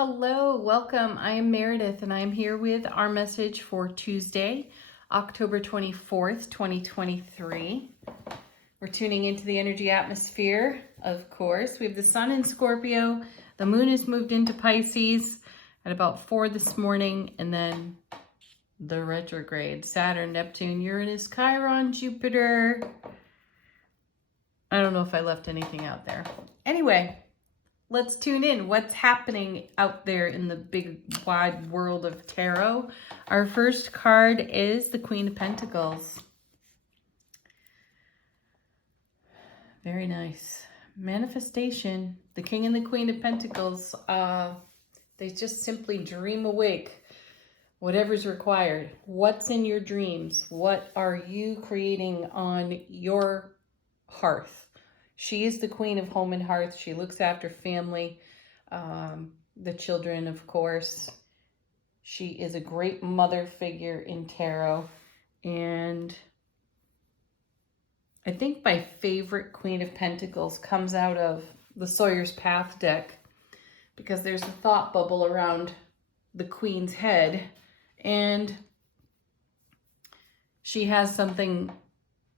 Hello, welcome. I am Meredith and I am here with our message for Tuesday, October 24th, 2023. We're tuning into the energy atmosphere, of course. We have the sun in Scorpio. The moon has moved into Pisces at about 4 this morning, and then the retrograde, Saturn, Neptune, Uranus, Chiron, Jupiter. I don't know if I left anything out there. Anyway, let's tune in. What's happening out there in the big wide world of tarot? Our first card is the Queen of Pentacles. Very nice. Manifestation. The King and the Queen of Pentacles, they just simply dream awake whatever's required. What's in your dreams? What are you creating on your hearth? She is the queen of home and hearth. She looks after family, the children, of course. She is a great mother figure in tarot. And I think my favorite Queen of Pentacles comes out of the Sawyer's Path deck, because there's a thought bubble around the Queen's head, and she has something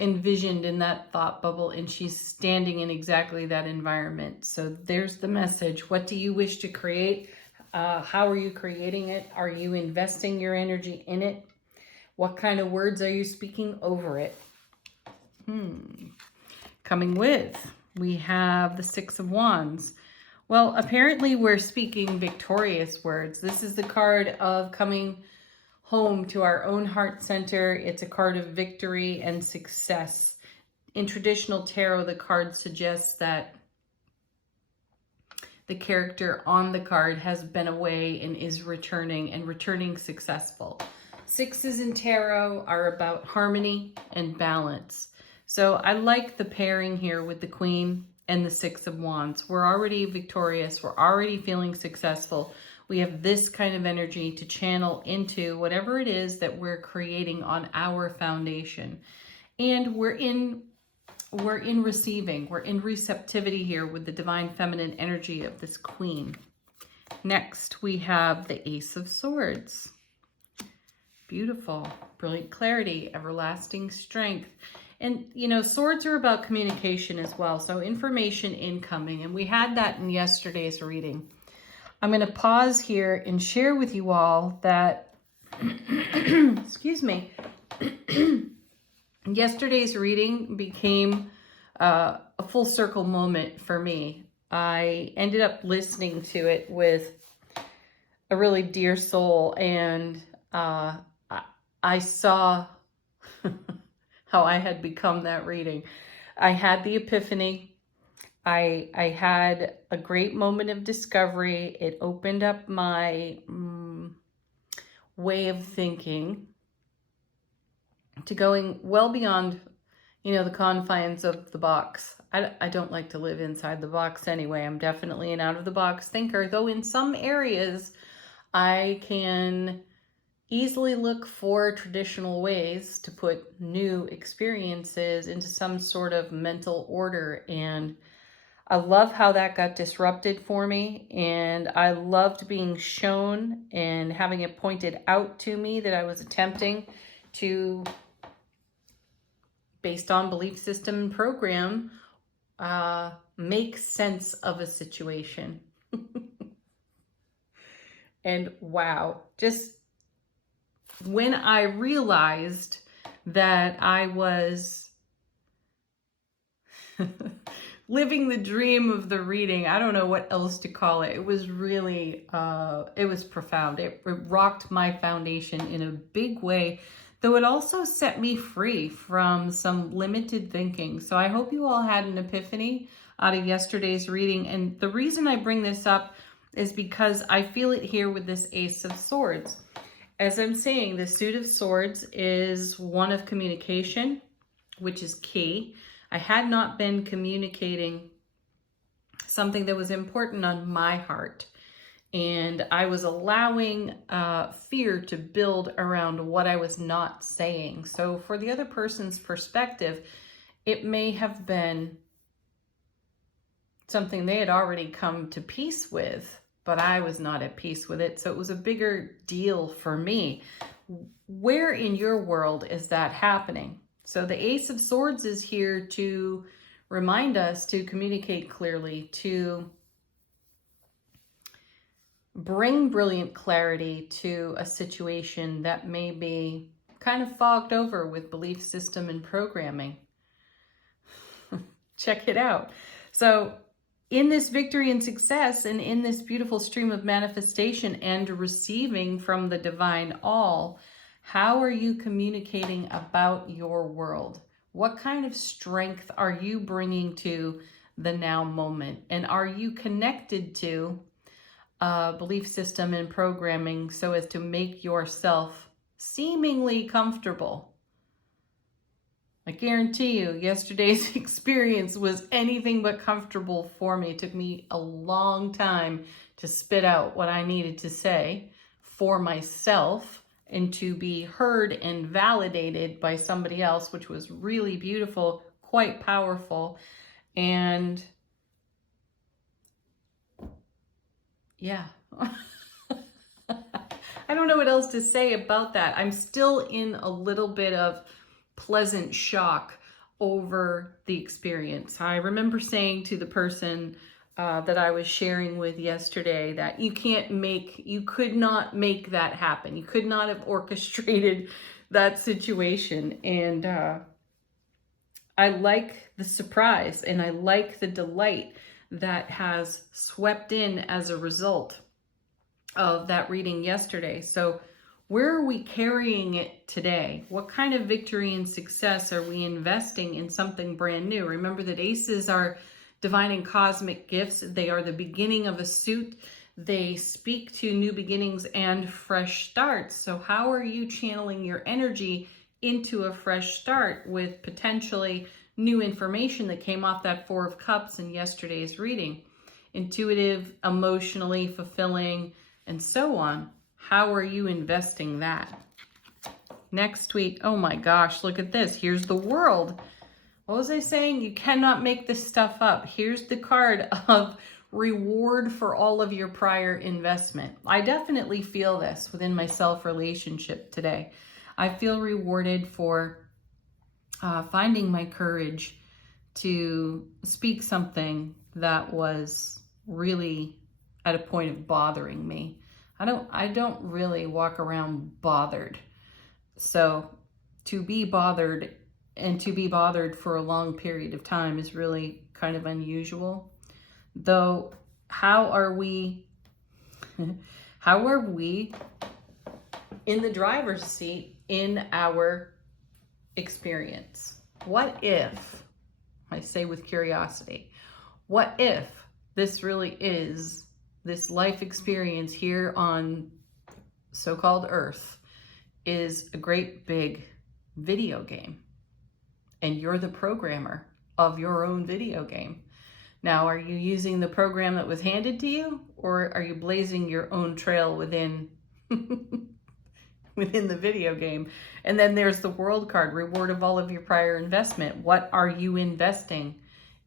envisioned in that thought bubble, and she's standing in exactly that environment. So there's the message. What do you wish to create? How are you creating it? Are you investing your energy in it? What kind of words are you speaking over it? Coming with, we have the Six of Wands. Well, apparently we're speaking victorious words. This is the card of coming home to our own heart center. It's a card of victory and success. In traditional tarot, the card suggests that the character on the card has been away and is returning, and returning successful. Sixes in tarot are about harmony and balance. So I like the pairing here with the Queen and the Six of Wands. We're already victorious. We're already feeling successful. We have this kind of energy to channel into whatever it is that we're creating on our foundation. And we're in receiving. We're in receptivity here with the divine feminine energy of this Queen. Next, we have the Ace of Swords. Beautiful. Brilliant clarity, everlasting strength. And, you know, swords are about communication as well. So information incoming. And we had that in yesterday's reading. I'm going to pause here and share with you all that, excuse me, yesterday's reading became a full circle moment for me. I ended up listening to it with a really dear soul, and I saw how I had become that reading. I had the epiphany. I had a great moment of discovery. It opened up my way of thinking to going well beyond, you know, the confines of the box. I don't like to live inside the box anyway. I'm definitely an out-of-the-box thinker, though in some areas I can easily look for traditional ways to put new experiences into some sort of mental order. And I love how that got disrupted for me, and I loved being shown and having it pointed out to me that I was attempting to, based on belief system and program, make sense of a situation. And wow, just when I realized that I was living the dream of the reading, I don't know what else to call it. It was really, it was profound. It rocked my foundation in a big way, though it also set me free from some limited thinking. So I hope you all had an epiphany out of yesterday's reading. And the reason I bring this up is because I feel it here with this Ace of Swords. As I'm saying, the Suit of Swords is one of communication, which is key. I had not been communicating something that was important on my heart, and I was allowing fear to build around what I was not saying. So for the other person's perspective, it may have been something they had already come to peace with, but I was not at peace with it. So it was a bigger deal for me. Where in your world is that happening? So the Ace of Swords is here to remind us to communicate clearly, to bring brilliant clarity to a situation that may be kind of fogged over with belief system and programming. Check it out. So in this victory and success, and in this beautiful stream of manifestation and receiving from the divine all, how are you communicating about your world? What kind of strength are you bringing to the now moment? And are you connected to belief system and programming so as to make yourself seemingly comfortable? I guarantee you, yesterday's experience was anything but comfortable for me. It took me a long time to spit out what I needed to say for myself and to be heard and validated by somebody else, which was really beautiful, quite powerful. And yeah, I don't know what else to say about that. I'm still in a little bit of pleasant shock over the experience. I remember saying to the person that I was sharing with yesterday that you could not make that happen. You could not have orchestrated that situation. And I like the surprise and I like the delight that has swept in as a result of that reading yesterday. So where are we carrying it today? What kind of victory and success are we investing in something brand new? Remember that aces are divine and cosmic gifts. They are the beginning of a suit. They speak to new beginnings and fresh starts. So how are you channeling your energy into a fresh start with potentially new information that came off that Four of Cups in yesterday's reading? Intuitive, emotionally fulfilling, and so on. How are you investing that? Next week, oh my gosh, look at this. Here's the World. What was I saying? You cannot make this stuff up. Here's the card of reward for all of your prior investment. I definitely feel this within my self-relationship today. I feel rewarded for finding my courage to speak something that was really at a point of bothering me. I don't really walk around bothered. So to be bothered and to be bothered for a long period of time is really kind of unusual. Though, how are we in the driver's seat in our experience? What if, I say with curiosity, what if this really is this life experience here on so-called Earth is a great big video game and you're the programmer of your own video game? Now, are you using the program that was handed to you, or are you blazing your own trail within within the video game? And then there's the World card, reward of all of your prior investment. What are you investing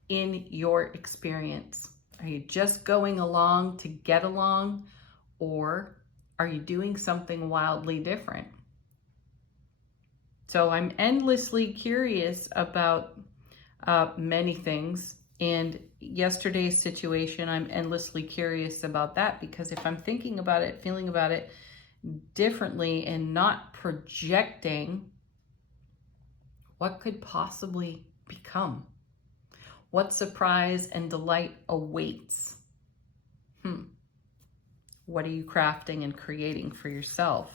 in your experience? Are you just going along to get along, or are you doing something wildly different? So I'm endlessly curious about many things. And yesterday's situation, I'm endlessly curious about that, because if I'm thinking about it, feeling about it differently and not projecting, what could possibly become? What surprise and delight awaits? What are you crafting and creating for yourself?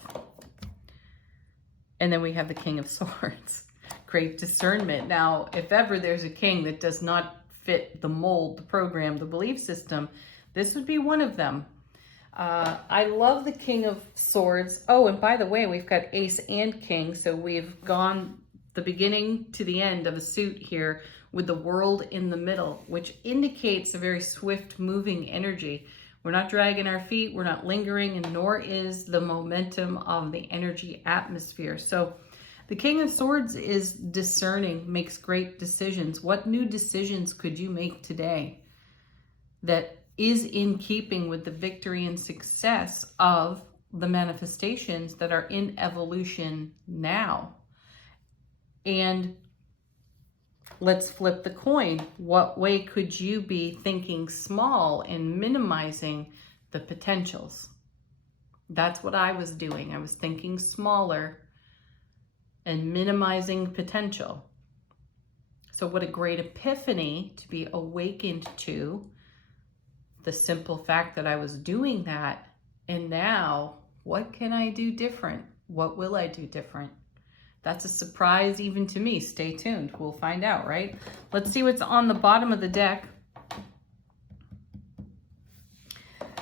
And then we have the King of Swords. Great discernment. Now, if ever there's a king that does not fit the mold, the program, the belief system, this would be one of them. I love the King of Swords. Oh, and by the way, we've got Ace and King. So we've gone the beginning to the end of a suit here with the World in the middle, which indicates a very swift moving energy. We're not dragging our feet, we're not lingering, and nor is the momentum of the energy atmosphere. So the King of Swords is discerning, makes great decisions. What new decisions could you make today that is in keeping with the victory and success of the manifestations that are in evolution now. And let's flip the coin. What way could you be thinking small and minimizing the potentials? That's what I was doing. I was thinking smaller and minimizing potential. So what a great epiphany to be awakened to the simple fact that I was doing that. And now, what can I do different? What will I do different? That's a surprise even to me. Stay tuned. We'll find out, right? Let's see what's on the bottom of the deck.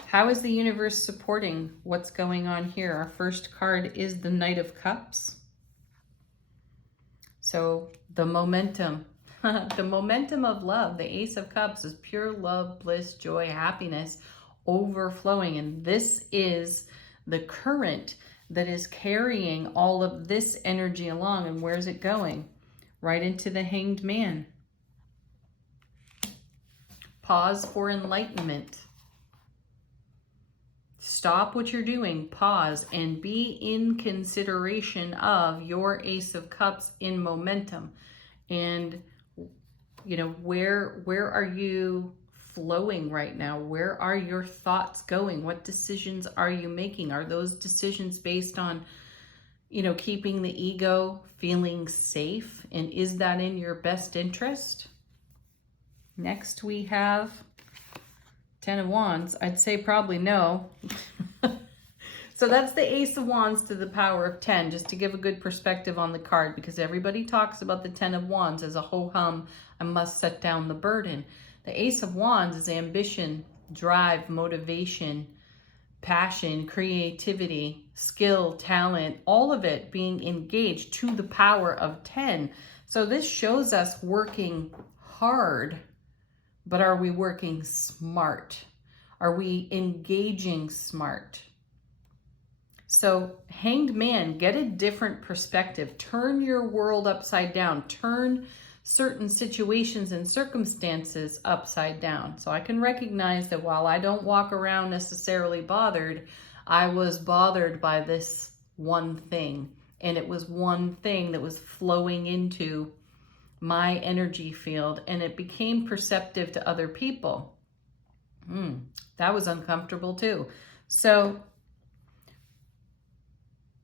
How is the universe supporting what's going on here? Our first card is the Knight of Cups. So the momentum, the momentum of love, the Ace of Cups is pure love, bliss, joy, happiness, overflowing. And this is the current that is carrying all of this energy along. And where's it going? Right into the Hanged Man. Pause for enlightenment. Stop what you're doing, pause, and be in consideration of your Ace of Cups in momentum. And, you know, where are you flowing right now? Where are your thoughts going? What decisions are you making? Are those decisions based on, you know, keeping the ego feeling safe? And is that in your best interest? Next we have Ten of Wands. I'd say probably no. So that's the Ace of Wands to the power of 10, just to give a good perspective on the card, because everybody talks about the Ten of Wands as a ho-hum, I must set down the burden. The Ace of Wands is ambition, drive, motivation, passion, creativity, skill, talent, all of it being engaged to the power of 10. So this shows us working hard, but are we working smart? Are we engaging smart? So Hanged Man, get a different perspective. Turn your world upside down. Turn certain situations and circumstances upside down. So I can recognize that while I don't walk around necessarily bothered, I was bothered by this one thing. And it was one thing that was flowing into my energy field, and it became perceptive to other people. That was uncomfortable too. So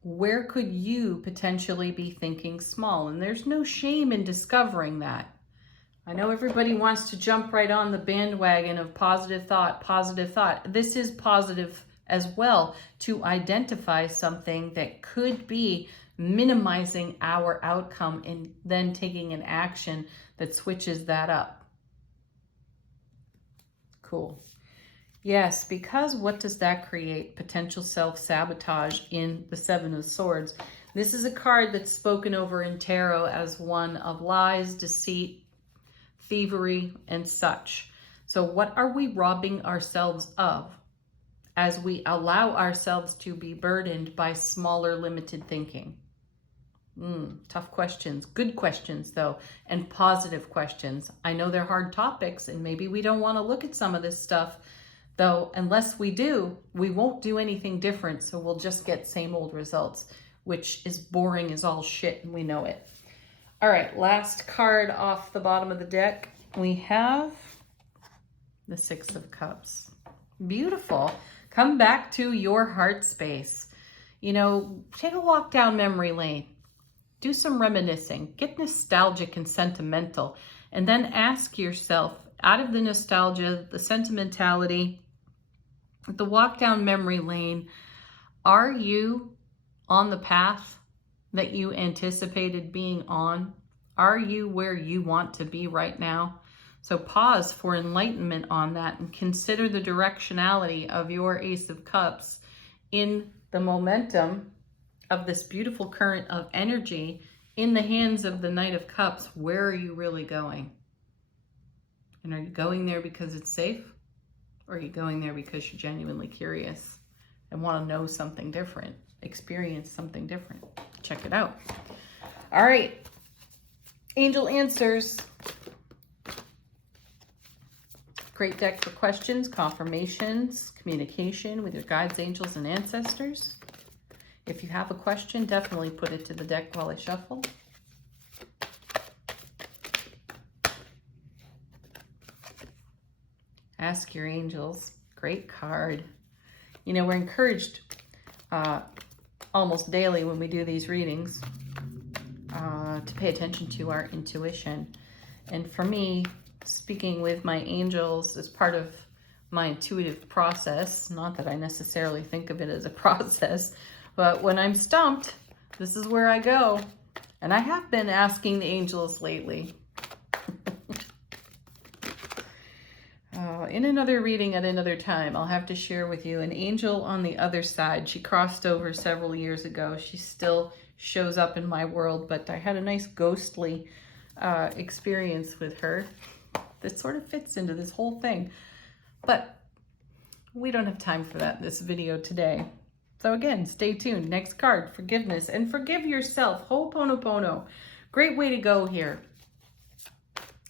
where could you potentially be thinking small? And there's no shame in discovering that. I know everybody wants to jump right on the bandwagon of positive thought, positive thought. This is positive as well, to identify something that could be minimizing our outcome and then taking an action that switches that up. Cool. Yes, because what does that create? Potential self-sabotage in the Seven of Swords. This is a card that's spoken over in tarot as one of lies, deceit, thievery, and such. So what are we robbing ourselves of as we allow ourselves to be burdened by smaller, limited thinking? Tough questions. Good questions, though, and positive questions. I know they're hard topics, and maybe we don't want to look at some of this stuff, though unless we do, we won't do anything different, so we'll just get same old results, which is boring as all shit, and we know it. All right, last card off the bottom of the deck, we have the Six of Cups. Beautiful. Come back to your heart space. You know, take a walk down memory lane. Do some reminiscing. Get nostalgic and sentimental. And then ask yourself, out of the nostalgia, the sentimentality, the walk down memory lane, are you on the path that you anticipated being on? Are you where you want to be right now? So pause for enlightenment on that and consider the directionality of your Ace of Cups in the momentum of this beautiful current of energy in the hands of the Knight of Cups. Where are you really going? And are you going there because it's safe? Or are you going there because you're genuinely curious and want to know something different, experience something different? Check it out. All right. Angel answers. Great deck for questions, confirmations, communication with your guides, angels, and ancestors. If you have a question, definitely put it to the deck while I shuffle. Ask your angels. Great card. You know, we're encouraged almost daily when we do these readings to pay attention to our intuition. And for me, speaking with my angels is part of my intuitive process. Not that I necessarily think of it as a process, but when I'm stumped, this is where I go. And I have been asking the angels lately. In another reading at another time, I'll have to share with you an angel on the other side. She crossed over several years ago. She still shows up in my world, but I had a nice ghostly experience with her that sort of fits into this whole thing. But we don't have time for that in this video today. So again, stay tuned. Next card, forgiveness, and forgive yourself. Ho'oponopono. Great way to go here.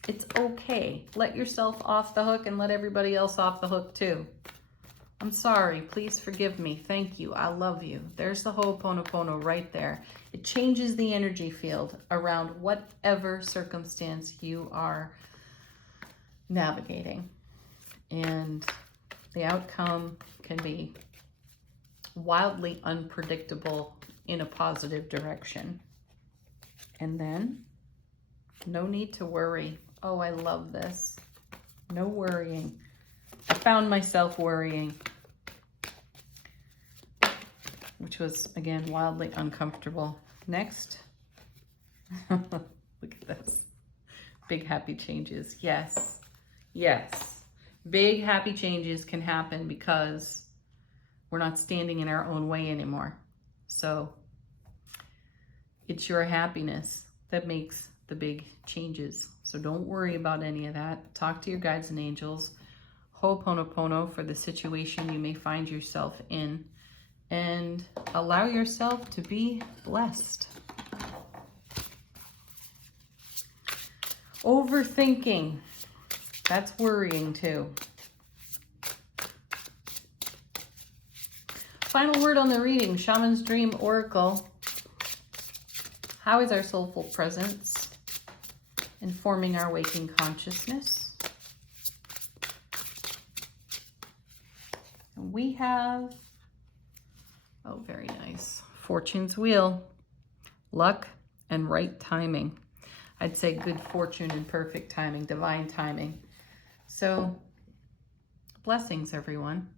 It's okay. Let yourself off the hook and let everybody else off the hook too. I'm sorry. Please forgive me. Thank you. I love you. There's the Ho'oponopono right there. It changes the energy field around whatever circumstance you are navigating. And the outcome can be wildly unpredictable in a positive direction. And then, no need to worry. Oh, I love this. No worrying. I found myself worrying, which was, again, wildly uncomfortable. Next. Look at this. Big happy changes. Yes. Yes. Big happy changes can happen because we're not standing in our own way anymore. So it's your happiness that makes the big changes. So don't worry about any of that. Talk to your guides and angels. Ho'oponopono for the situation you may find yourself in. And allow yourself to be blessed. Overthinking. That's worrying too. Final word on the reading, Shaman's Dream Oracle. How is our soulful presence informing our waking consciousness? And we have, oh, very nice, Fortune's Wheel, luck and right timing. I'd say good fortune and perfect timing, divine timing. So, blessings, everyone.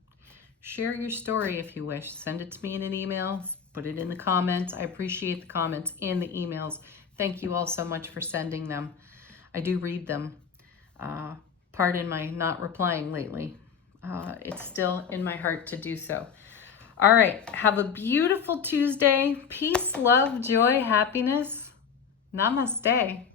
Share your story if you wish. Send it to me in an email. Put it in the comments. I appreciate the comments and the emails. Thank you all so much for sending them. I do read them. Pardon my not replying lately. It's still in my heart to do so. All right. Have a beautiful Tuesday. Peace, love, joy, happiness. Namaste.